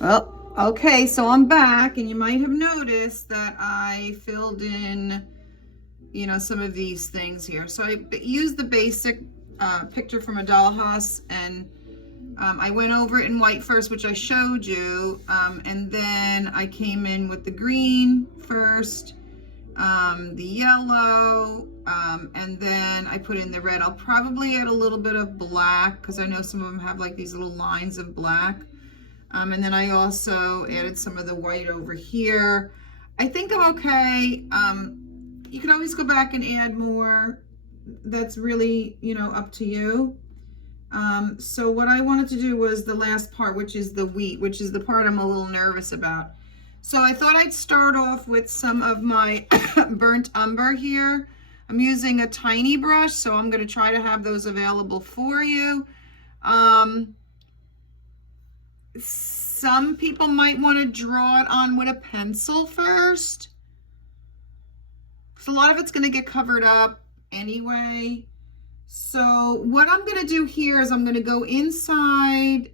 Well, okay, so I'm back, and you might have noticed that I filled in, some of these things here. So I used the basic picture from a dollhouse, and I went over it in white first, which I showed you, and then I came in with the green first, the yellow, and then I put in the red. I'll probably add a little bit of black because I know some of them have like these little lines of black. And then I also added some of the white over here. I think I'm okay. You can always go back and add more. That's really, up to you. So what I wanted to do was the last part, which is the wheat, which is the part I'm a little nervous about. So I thought I'd start off with some of my burnt umber here. I'm using a tiny brush, so I'm going to try to have those available for you. Some people might want to draw it on with a pencil first. So a lot of it's going to get covered up anyway. So what I'm going to do here is I'm going to go inside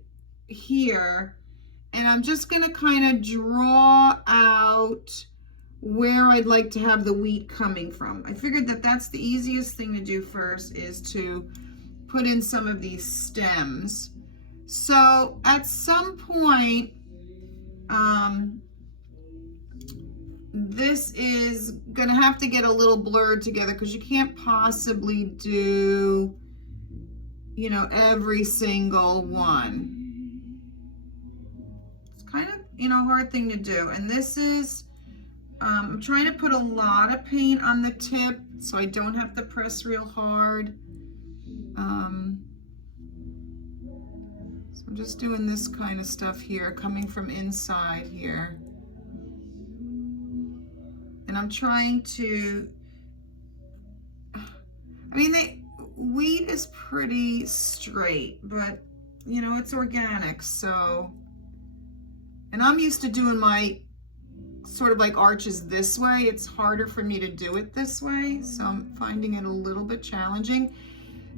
here, and I'm just going to kind of draw out where I'd like to have the wheat coming from. I figured that that's the easiest thing to do first, is to put in some of these stems. So at some point, this is going to have to get a little blurred together because you can't possibly do, every single one. It's kind of, hard thing to do. And this is, I'm trying to put a lot of paint on the tip so I don't have to press real hard. So I'm just doing this kind of stuff here, coming from inside here. And I'm trying to, wheat is pretty straight, but it's organic, so, and I'm used to doing my sort of like arches this way. It's harder for me to do it this way, so I'm finding it a little bit challenging.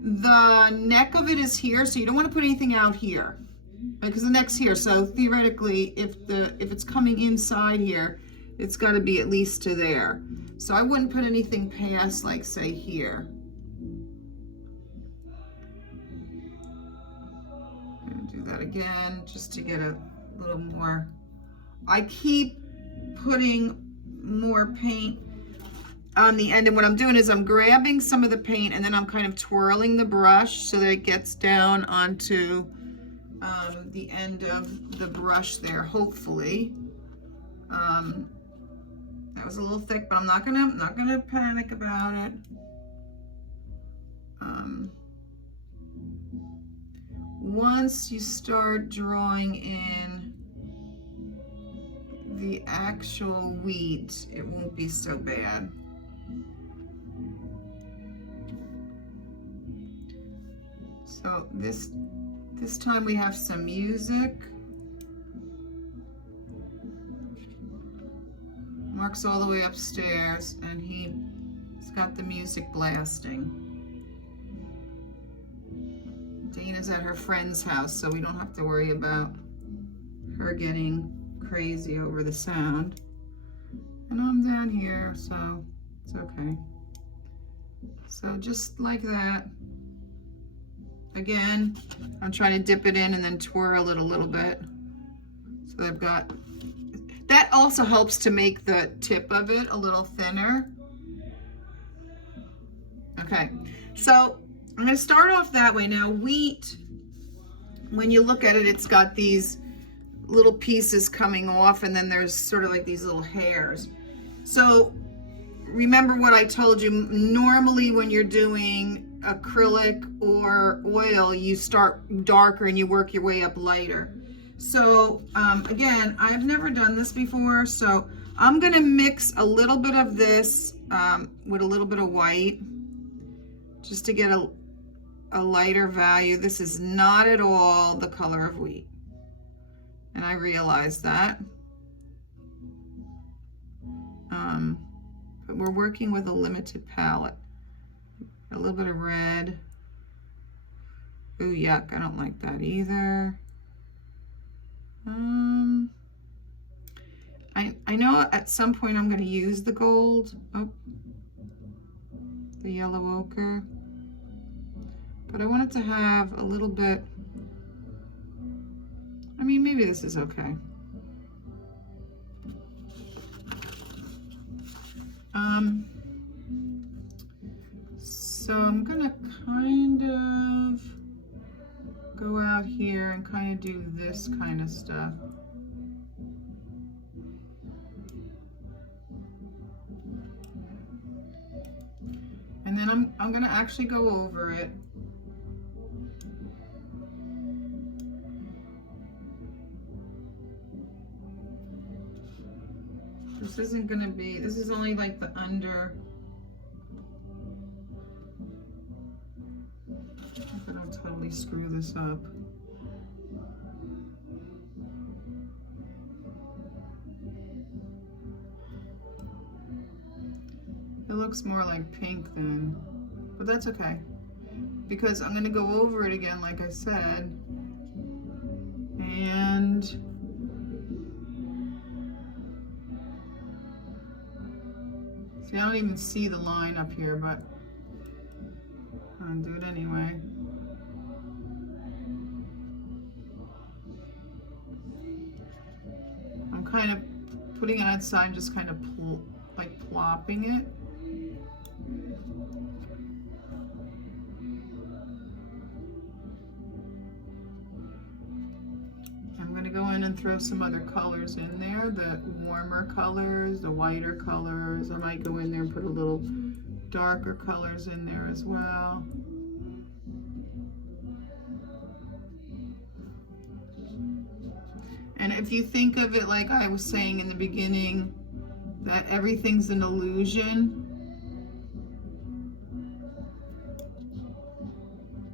The neck of it is here, so you don't want to put anything out here, because the neck's here. So theoretically, if it's coming inside here, it's got to be at least to there. So I wouldn't put anything past, like, say, here. I'm going to do that again just to get a little more. I keep putting more paint on the end, and what I'm doing is I'm grabbing some of the paint and then I'm kind of twirling the brush so that it gets down onto the end of the brush there, hopefully. That was a little thick, but I'm not gonna panic about it. Once you start drawing in the actual wheat, it won't be so bad. So this time we have some music. Mark's all the way upstairs, and he's got the music blasting. Dana's at her friend's house, so we don't have to worry about her getting crazy over the sound. And I'm down here, so it's okay. So just like that. Again, I'm trying to dip it in and then twirl it a little bit. So I've got, that also helps to make the tip of it a little thinner. Okay, so I'm going to start off that way. Now wheat, when you look at it, it's got these little pieces coming off, and then there's sort of like these little hairs. So remember what I told you, normally when you're doing acrylic or oil, you start darker and you work your way up lighter. So again, I've never done this before, so I'm gonna mix a little bit of this with a little bit of white just to get a lighter value. This is not at all the color of wheat, and I realize that. But we're working with a limited palette. A little bit of red. Ooh, yuck, I don't like that either. I know at some point I'm going to use the gold, the yellow ochre, but I want it to have a little bit, I mean, maybe this is okay. So I'm gonna kind of go out here and kind of do this kind of stuff. And then I'm gonna actually go over it. This isn't gonna be, this is only like the under. I don't totally screw this up. It looks more like pink then, but that's okay, because I'm gonna go over it again, like I said, and see, I don't even see the line up here, but I'll do it anyway. I'm kind of putting it outside, just kind of like plopping it. I'm going to go in and throw some other colors in there, the warmer colors, the whiter colors. I might go in there and put a little darker colors in there as well. And if you think of it like I was saying in the beginning, that everything's an illusion,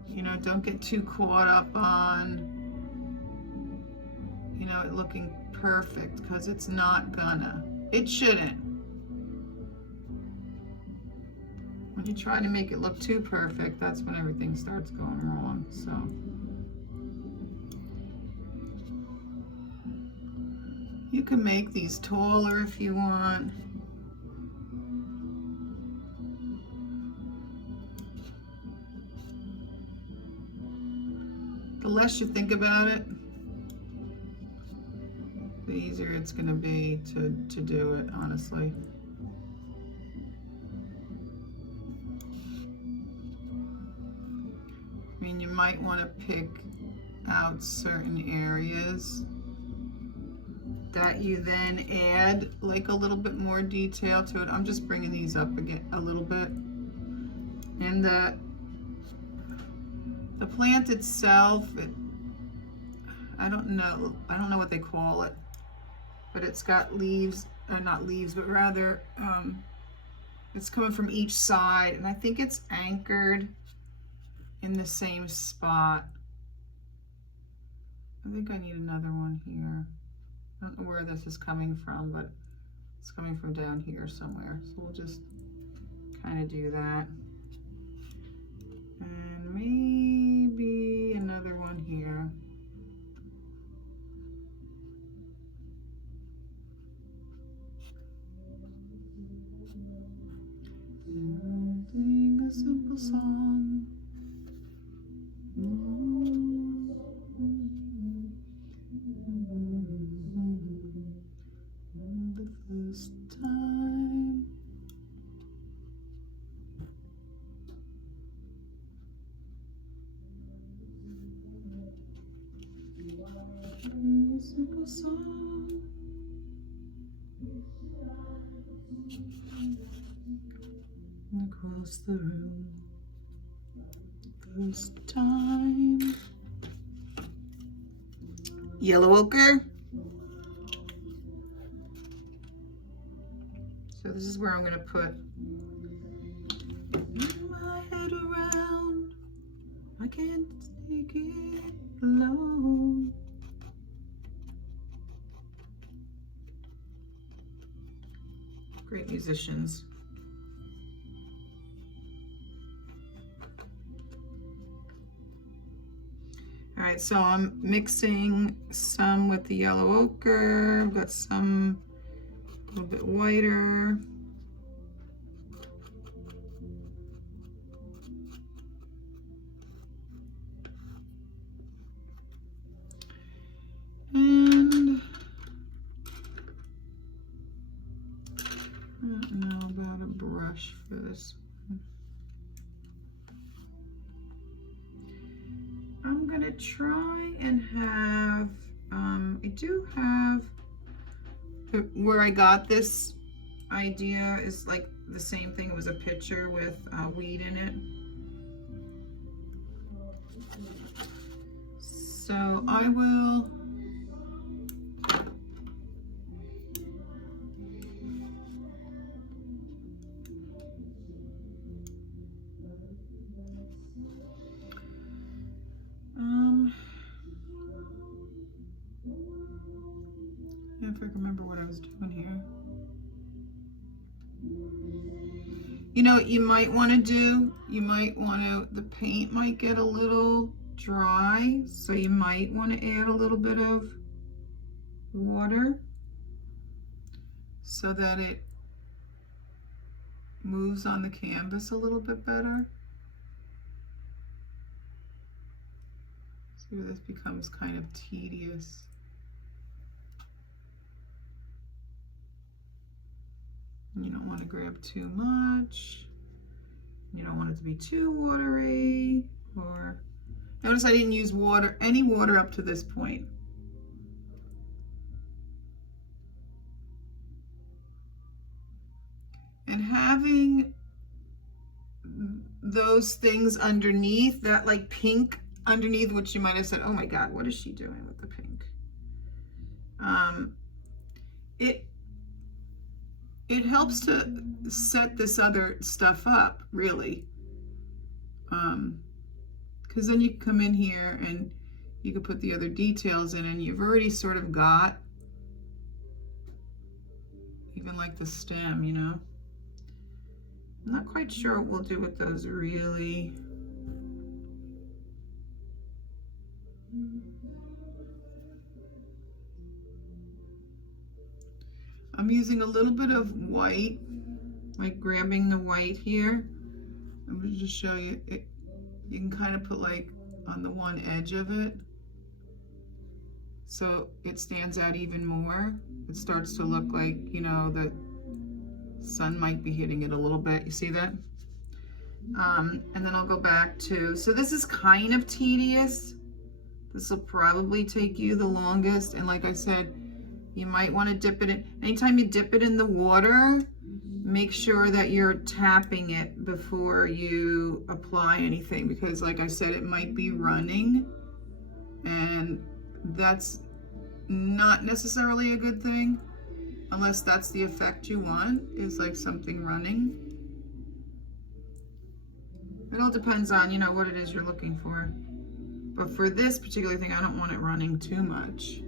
you know, don't get too caught up on, you know, it looking perfect, because it's not gonna. It shouldn't. When you try to make it look too perfect, that's when everything starts going wrong. So you can make these taller if you want. The less you think about it, the easier it's going to be to do it, honestly. I mean, you might want to pick out certain areas that you then add like a little bit more detail to it. I'm just bringing these up again a little bit. And the plant itself, I don't know what they call it, but it's got leaves, or not leaves, but rather it's coming from each side, and I think it's anchored in the same spot. I think I need another one here. I don't know where this is coming from, but it's coming from down here somewhere. So we'll just kind of do that. And maybe another one here. Sing a simple song. The first time. Sing a simple song. Across the room. First time. Yellow ochre. So this is where I'm going to put my head around. I can't take it alone. Great musicians. All right, so I'm mixing some with the yellow ochre. I've got some little bit whiter. And I don't know about a brush for this. I'm gonna try and have, I do have, where I got this idea is like the same thing. It was a pitcher with weed in it. So I will if I can remember what I was doing here. You know what you might want to do? You might want to, the paint might get a little dry, so you might want to add a little bit of water so that it moves on the canvas a little bit better. See where this becomes kind of tedious. You don't want to grab too much. You don't want it to be too watery. Or notice I didn't use water, any water up to this point. And having those things underneath, that like pink underneath, which you might have said, oh my God, what is she doing with the pink? It helps to set this other stuff up, really. Because then you come in here and you can put the other details in, and you've already sort of got, even like the stem, you know. I'm not quite sure what we'll do with those really. I'm using a little bit of white, like grabbing the white here. I'm going to just show you it. You can kind of put like on the one edge of it, so it stands out even more. It starts to look like, you know, the sun might be hitting it a little bit. You see that? And then I'll go back to, so this is kind of tedious. This will probably take you the longest. And like I said, you might want to dip it in. Anytime you dip it in the water, make sure that you're tapping it before you apply anything, because like I said, it might be running, and that's not necessarily a good thing, unless that's the effect you want, is like something running. It all depends on, you know, what it is you're looking for. But for this particular thing, I don't want it running too much.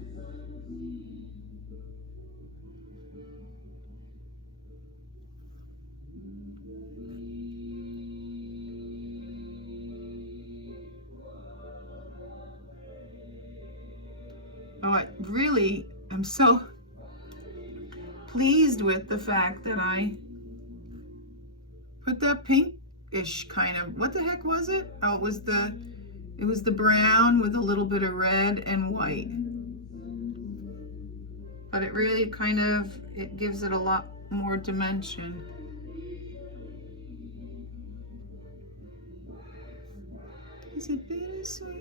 Oh, I really am so pleased with the fact that I put that pinkish kind of, what the heck was it? Oh, it was the brown with a little bit of red and white. But it really kind of, it gives it a lot more dimension. Is it bittersweet?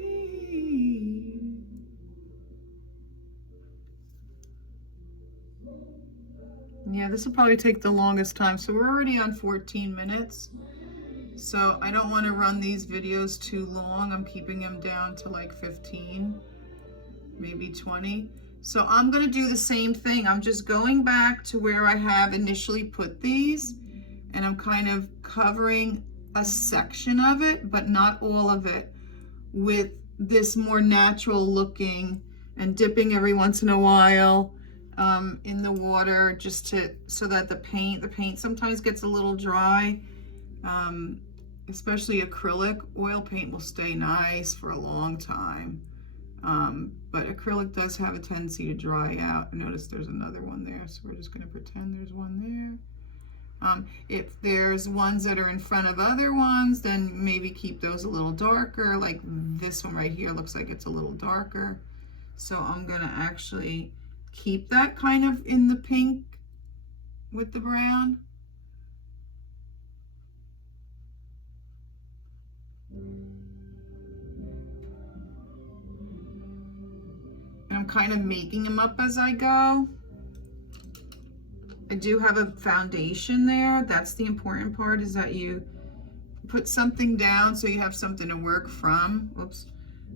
Yeah, this will probably take the longest time. So we're already on 14 minutes. So I don't want to run these videos too long. I'm keeping them down to like 15, maybe 20. So I'm going to do the same thing. I'm just going back to where I have initially put these, and I'm kind of covering a section of it, but not all of it, with this more natural looking, and dipping every once in a while in the water, just so that the paint sometimes gets a little dry. Especially acrylic, oil paint will stay nice for a long time. But acrylic does have a tendency to dry out. Notice there's another one there, so we're just going to pretend there's one there. If there's ones that are in front of other ones, then maybe keep those a little darker. Like this one right here looks like it's a little darker. So I'm going to actually keep that kind of in the pink with the brown. And I'm kind of making them up as I go. I do have a foundation there. That's the important part, is that you put something down so you have something to work from. Whoops.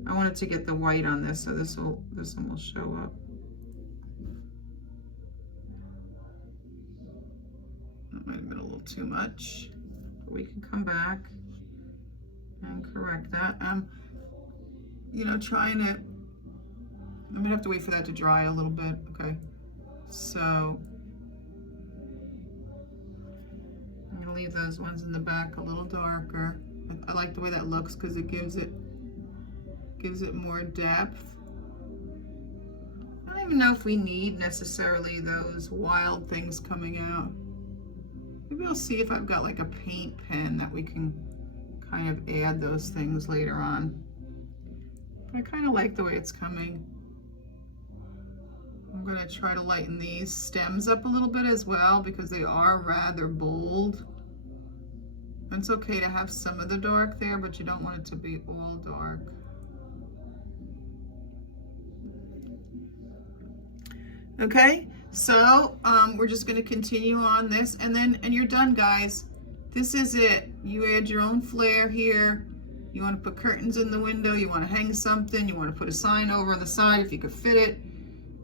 I wanted to get the white on this, so this one will show up. That might have been a little too much, but we can come back and correct that. You know, I'm gonna have to wait for that to dry a little bit. Okay, so I'm gonna leave those ones in the back a little darker. I like the way that looks because it gives it more depth. I don't even know if we need necessarily those wild things coming out. Maybe I'll see if I've got like a paint pen that we can kind of add those things later on. But I kind of like the way it's coming. I'm going to try to lighten these stems up a little bit as well because they are rather bold. And it's okay to have some of the dark there, but you don't want it to be all dark. Okay, so we're just going to continue on this, and you're done, guys. This is it. You add your own flair here. You want to put curtains in the window, you want to hang something, you want to put a sign over on the side if you could fit it.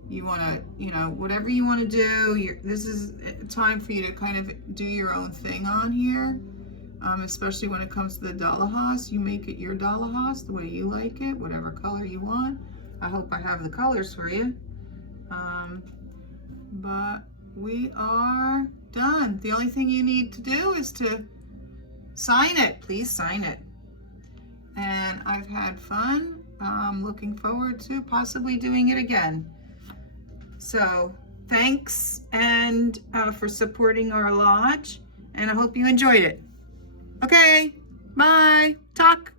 You want to, you know, whatever you want to do. This is time for you to kind of do your own thing on here, especially when it comes to the Dollahas. You make it your Dollahas the way you like it, whatever color you want. I hope I have the colors for you. But we are done. The only thing you need to do is to sign it. Please sign it. And I've had fun. Looking forward to possibly doing it again. So thanks and for supporting our lodge, and I hope you enjoyed it. Okay, bye. Talk.